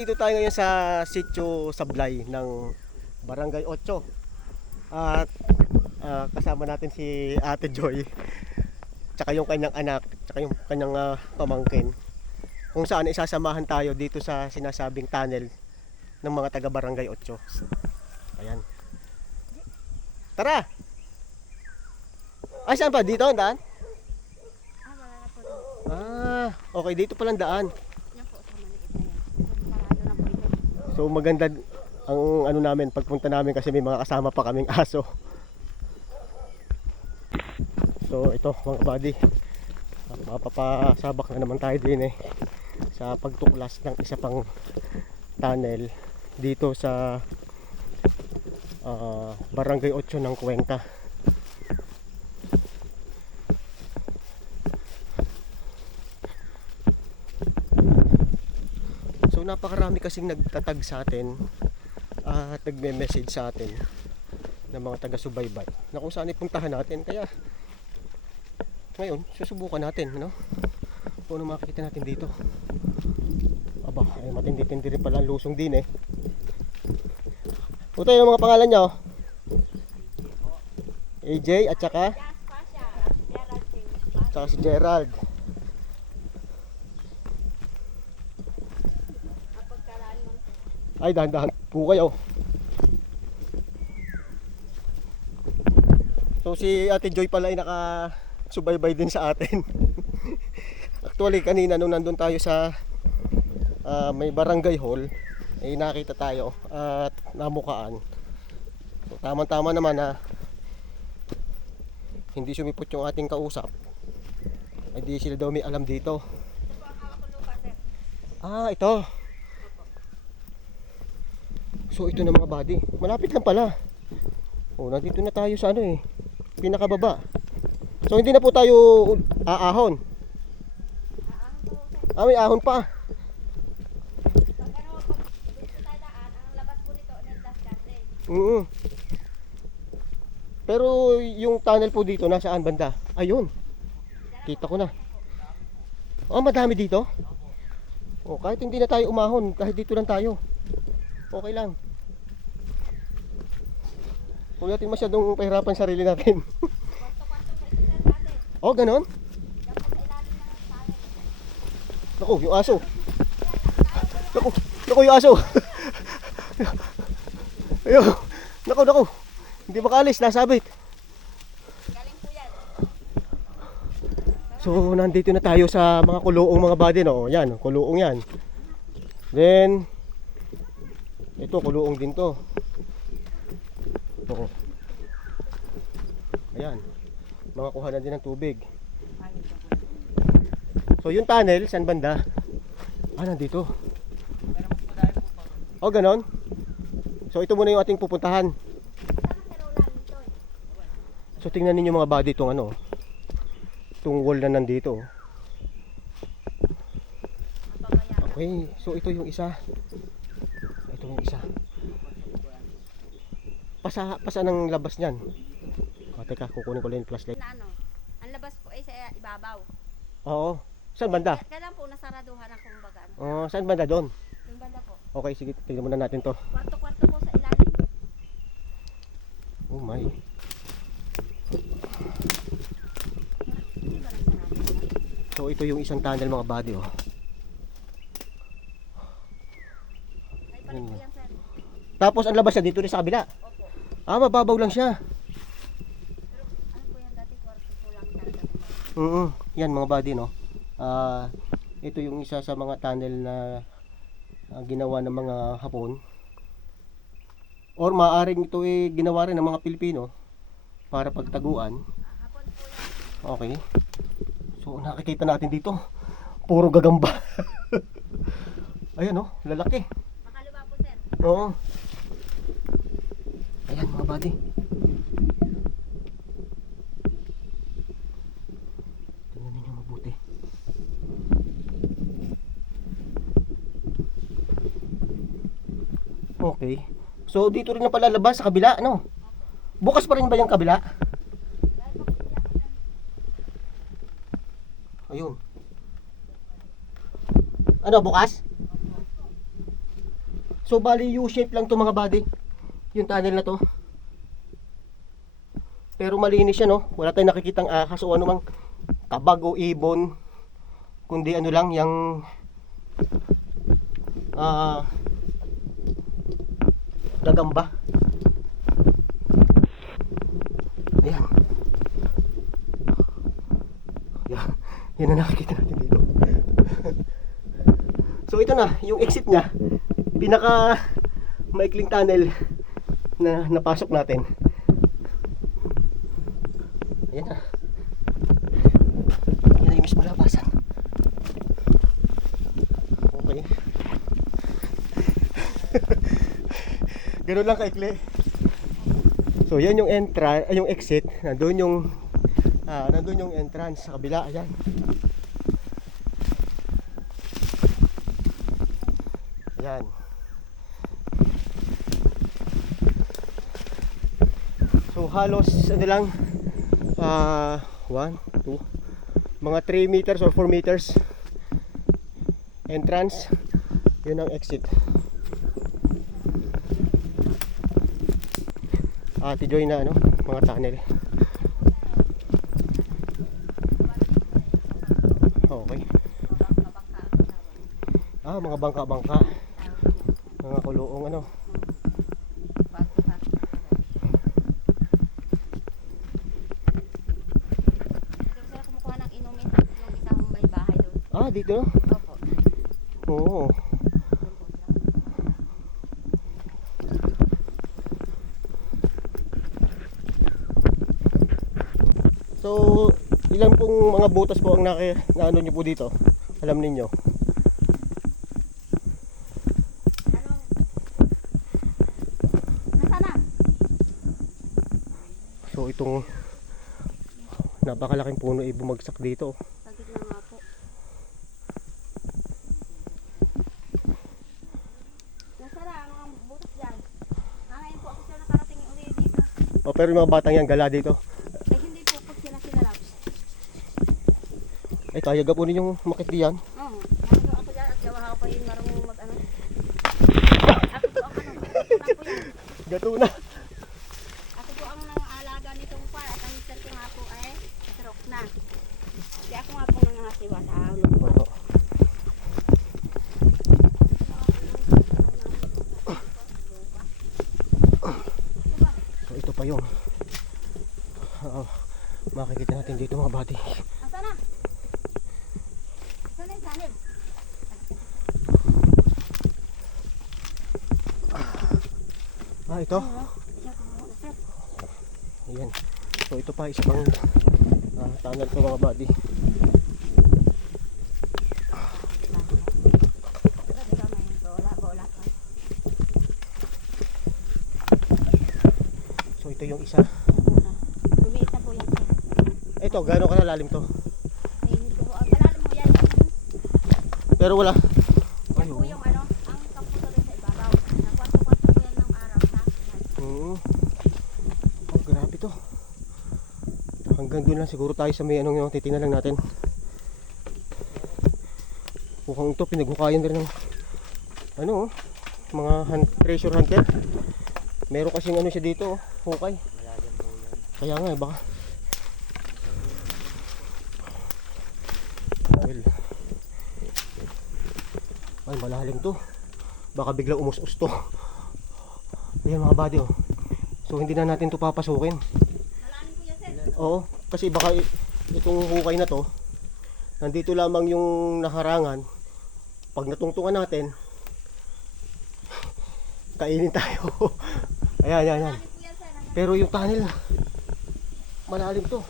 Dito tayo ngayon sa sitio Sablay ng Barangay 8. At ah, kasama natin si Ate Joy. Tsaka yung kanyang anak, tsaka yung kanyang ah, pamangkin. Kung saan isasamahan tayo dito sa sinasabing tunnel ng mga taga Barangay 8. Ayan. Tara! Ay, saan pa? Dito ang daan? Ah. Ah, okay. Dito palang daan. Yan po, sa maliit na yan. Sarado na po ito. So maganda ang ano namin pagpunta namin kasi may mga kasama pa kaming aso. So ito mga buddy. Mapapasabak na naman tayo din eh sa pagtuklas ng isa pang tunnel dito sa ah, Barangay 8 ng Cuenca. So napakarami kasing nagtatag sa atin at nagme-message sa atin ng mga taga-subaybay na kung saan ipuntahan natin. Kaya ngayon, susubukan natin, no? Kung ano makikita natin dito. Aba, ay matindi-tindi rin pala ang lusong din eh. Ito yung mga pangalan nyo. AJ at saka, saka si Gerald. Ay, dahan-dahan po kayo. So si Ate Joy pala ay naka subaybay din sa atin. Actually kanina nung nandun tayo sa ah, may barangay hall, ay nakita tayo at namukaan. So tama-tama naman na hindi sumipot yung ating kausap. Ay di sila daw may alam dito. Ah, ito. So ito na mga buddy. Malapit lang pala. Oh, nandito na tayo sa ano eh. Pinakababa. So hindi na po tayo aahon. Ah, may ahon pa. Garden. Mm Pero yung tunnel po dito, nasaan banda? Ayun. Kita ko na. Oh, madami dito. Oh, kahit hindi na tayo umahon, kahit dito lang tayo. Okay lang. Huwag natin masyadong pahirapan sarili natin. Oh, ganon? Naku, yung aso. Naku, naku yung aso. Ayun. Naku, naku. Hindi makaalis, nasabit. So, nandito na tayo sa mga kuluong mga body, no? Yan, kuluong yan. Then, ito, kuluong din to. Ito. Ayan. Mga kuha na din ng tubig. So, yung tunnel, saan banda? Ah, nandito. Oh, ganon? So, ito muna yung ating pupuntahan. So, tingnan ninyo mga body itong ano. Itong wall na nandito. Okay, so ito yung isa. Ito yung isa. Pasa, pasa ng labas niyan. O, teka, kukunin ko lang yung flashlight. Na ano, ang labas po ay sa ibabaw. Oo. Saan banda? Kaya lang po, nasaraduhan ang kumbaga. ano. Oh, saan banda doon? Yung banda po. Okay, sige, tignan muna natin to. Kwarto-kwarto po sa ilalim. Oh my. Hindi ba? So ito yung isang tunnel mga body oh. Ay, balik po yan, sir. Tapos ang labas niya dito rin sa kabila. Opo. Ah, mababaw lang siya. Pero ano po yan dati, kwarto po lang talaga. Oo. Yan mga body no. Ah, ito yung isa sa mga tunnel na ah, ginawa ng mga Hapon. Or maaring ito eh ginawa rin ng mga Pilipino para pagtaguan. Okay. So nakikita natin dito, puro gagamba. Ayan oh, lalaki. Makaliwa po, sir. Oo. Ayan mga buddy. Tingnan ninyo mabuti. Okay. So dito rin na pala labas sa kabila, ano? Bukas pa rin ba yung kabila? Ayun. Ano, bukas? So bali U-shape lang to mga buddy. Yung tunnel na to. Pero malinis siya no. Wala tayong nakikitang ahas o anumang kabag o ibon. Kundi ano lang yung ah gagamba. Ayan. Yan. Yan ang nakikita natin dito. so ito na, yung exit niya. Pinaka maikling tunnel na napasok natin. Ayan na. Yan na yung mismo labasan. Okay. Ganun lang kaikli. So yan yung entrance, ay yung exit, nandun yung ah, nandun yung entrance sa kabila, ayan. Ayan. So halos ano lang ah 1 2 mga 3 meters or 4 meters entrance yun ang exit Ate Joy na ano, mga tunnel. Okay. Ah, mga bangka-bangka. Mga kuloong ano. Ah, dito. Opo. Oo. Doon po sila. So, ilan pong mga butas po ang naki, na ano nyo po dito? Alam ninyo? So, itong napakalaking puno ay bumagsak dito. O, pero yung mga batang yan, gala dito. Eh, hindi po pag sila sila lang. Ay, kaya gapunin yung makit diyan. Oo. Ano ako dyan at gawa ako pa yung. Ako ano. Gato na. Ako po ang nangaalaga nitong par at ang mister ko nga po ay stroke na. Kaya ako nga po nangangasiwa sa loob. Oo. So, ito pa yung Oo. makikita natin dito mga buddy. Nasaan na? Saan na yung tunnel? Ah, ito. Ayan. So, ito pa isa pang ah, tunnel to mga buddy. So, ito yung isa. Ito, gano'ng kalalim to? Yan. Pero wala. Yan po yung ano, ang kamputo rin sa ibabaw. Nakwarto-kwarto po yan ng araw sa yan. Oo. Oh, grabe to. Hanggang doon lang siguro tayo sa may anong yung titingnan lang natin. Mukhang ito pinaghukayan rin ng ano oh, mga hunt, treasure hunter. Meron kasing ano siya dito oh, hukay. Kaya nga eh, baka. Well. Ay, malalim to. Baka biglang umus-us to. Ayan mga buddy oh. So hindi na natin to papasukin. Malalim po yan, sir. Oo, kasi baka itong hukay na to, nandito lamang yung naharangan. Pag natungtungan natin, kainin tayo. ayan, ayan, ayan. Pero yung tunnel, malalim to.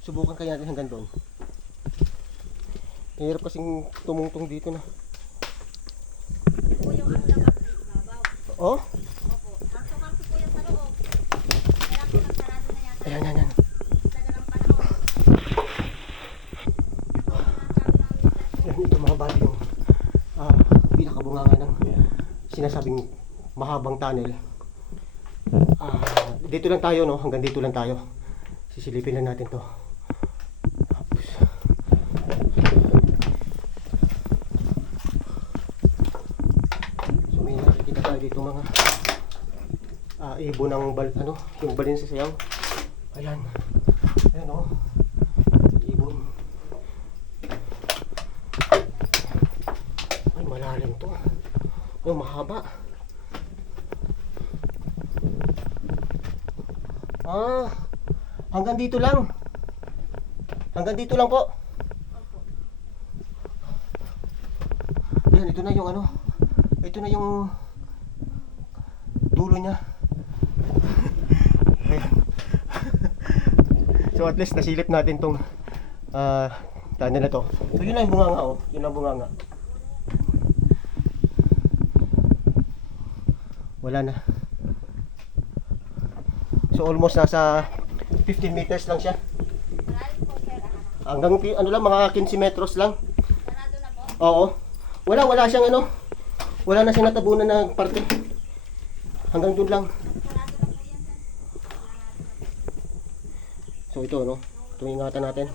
Subukan kaya natin hanggang doon. Hirap kasing tumungtong dito na. Oh, Opo. Kanto-kanto po yan sa loob. Kaya po nagsarado na yata. ayan, ayan, ayan. Tagal ng panahon. Yan po ang sinasabi namin sa Yan, ito mga bali yung ah, pinakabunganga ng sinasabing mahabang tunnel. Ah, dito lang tayo no, hanggang dito lang tayo. Sisilipin lang natin to. Tapos. tayo dito mga ah, ibon ng bal, ano, yung balin sa sayaw. Ayan. Ayan oh. Ibon. Ay, malalim to. Oh, mahaba. Ah, hanggang dito lang. Hanggang dito lang po. Yan, ito na yung ano. Ito na yung dulo niya. So at least nasilip natin tong ah tunnel na to. So yun yung bunganga oh. Yun ang bunganga. Wala na. So almost nasa 15 meters lang siya. Hanggang ano lang mga 15 metros lang. Oo. Wala, wala siyang ano. Wala na siyang natabunan na parte. Hanggang doon lang. So ito no. Ito ingatan natin.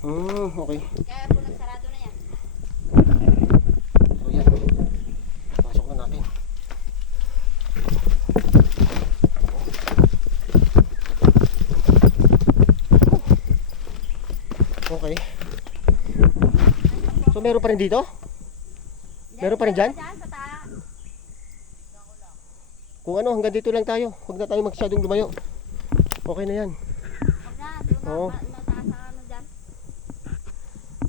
Hmm, okay. Kaya po nagsarado na yan. So yan. Pasok na natin. Okay. So meron pa rin dito? Meron pa rin dyan? Kung ano, hanggang dito lang tayo. Huwag na tayo magsyadong lumayo. Okay na yan. Oo.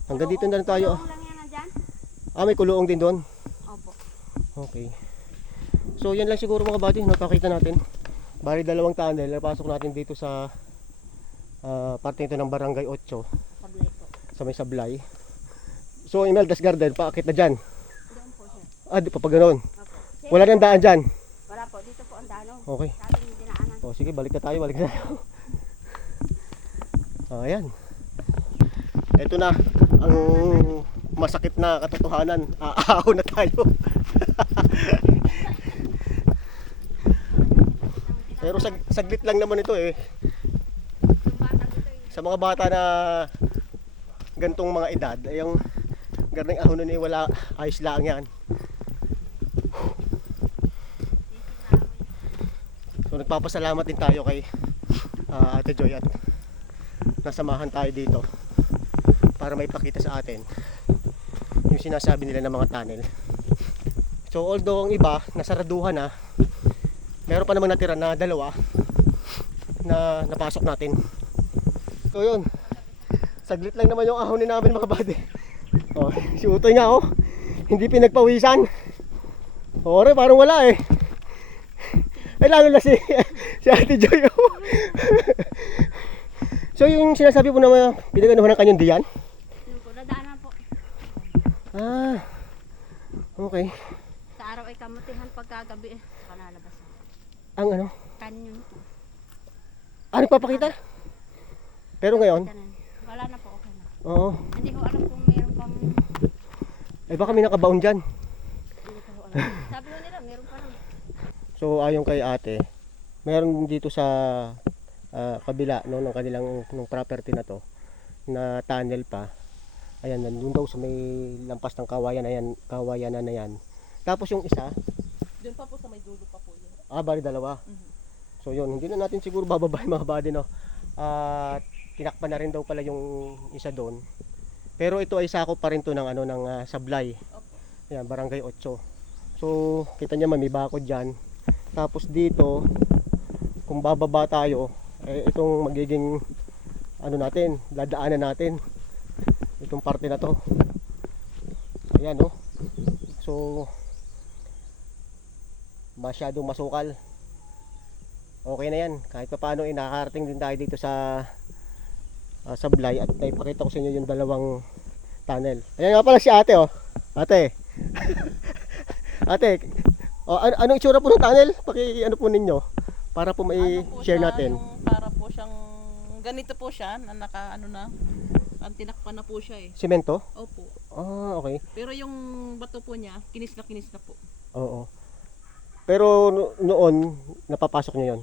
Hanggang dito na lang tayo. Ah, may kuluong din doon. Opo. Okay. So yan lang siguro mga buddy, napakita natin. Bali dalawang tunnel, napasok natin dito sa ah, parte ito ng Barangay 8 Sablay po. Sa may Sablay. So Imeldas Garden, paakit na dyan. Doon po, sir. Ah, di pa pa. Sir, Wala nang daan dyan. Wala po. Dito po ang. Okay. Sa ating dinaanan. O sige, balik na tayo, balik na tayo. Ah, ayan. Ito na ang masakit na katotohanan. Aahaw na tayo. Pero sag saglit lang naman ito eh. Ito eh. Sa mga bata na gantong mga edad, ay yung garning ahonon eh wala ayos lang yan. So nagpapasalamat din tayo kay ah, Ate Joy at nasamahan tayo dito para may pakita sa atin yung sinasabi nila ng mga tunnel. So although ang iba nasaraduhan na, meron pa naman natira na dalawa na napasok natin. So yun, saglit lang naman yung ahonin namin mga buddy. Oh, si Utoy nga oh, hindi pinagpawisan. Ore, parang wala eh. Ay lalo na si, si Ate Joy oh. so yung sinasabi mo na pinaganuhan ng kanyang diyan? Po, nadaanan po. Ah, okay. Sa araw ay kamutihan pagkagabi eh. Saka lalabas. Ang ano? Kanyon po. Ano papakita? Pero ngayon, Ganun. Wala na po, okay na. oo. Hindi ko alam kung mayroon pang... Ay baka may nakabaon dyan. Hindi ko alam. Sabi ko nila, mayroon pa rin. So ayon kay ate, meron dito sa ah, kabila no ng kanilang ng property na to na tunnel pa. Ayan, nandun daw sa may lampas ng kawayan, ayan, kawayan na yan. Tapos yung isa, Doon pa po sa may dulo pa po yun. ah, bali dalawa. Mhm. So yun, hindi na natin siguro bababa yung mga body no. At tinakpan na rin daw pala yung isa doon. Pero ito ay sakop pa rin to ng ano ng ah, Sablay. Opo. Ayan, Barangay 8. So, kita niya may bakod diyan. Tapos dito, kung bababa tayo, eh, itong magiging ano natin, dadaanan natin. Itong parte na to. Ayan, no. So, masyadong masukal. Okay na yan. Kahit pa paano, nakakarating din tayo dito sa uh, Sablay at naipakita ko sa inyo yung dalawang tunnel. Ayan nga pala si ate, oh. Ate. ate, oh, ano, anong itsura po ng tunnel? Paki, ano po ninyo? Para po may Ano natin. Yung para po siyang ganito po siya na naka ano na ang tinakpan na po siya eh. Semento? Opo. Ah, okay. Pero yung bato po niya, kinis na kinis na po. Oo. Pero no- noon, napapasok nyo yon.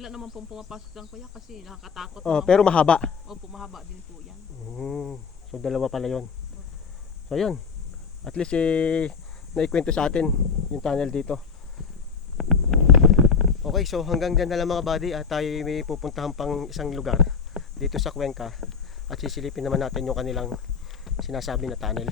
Wala naman pong pumapasok lang kuya kasi nakakatakot. Oh, naman. pero mahaba. Opo, mahaba din po yan. Mm, so dalawa pala yon. So yun. At least eh, naikwento sa atin yung tunnel dito. Okay, so hanggang dyan na lang mga buddy at tayo may pupuntahan pang isang lugar dito sa Cuenca at sisilipin naman natin yung kanilang sinasabi na tunnel.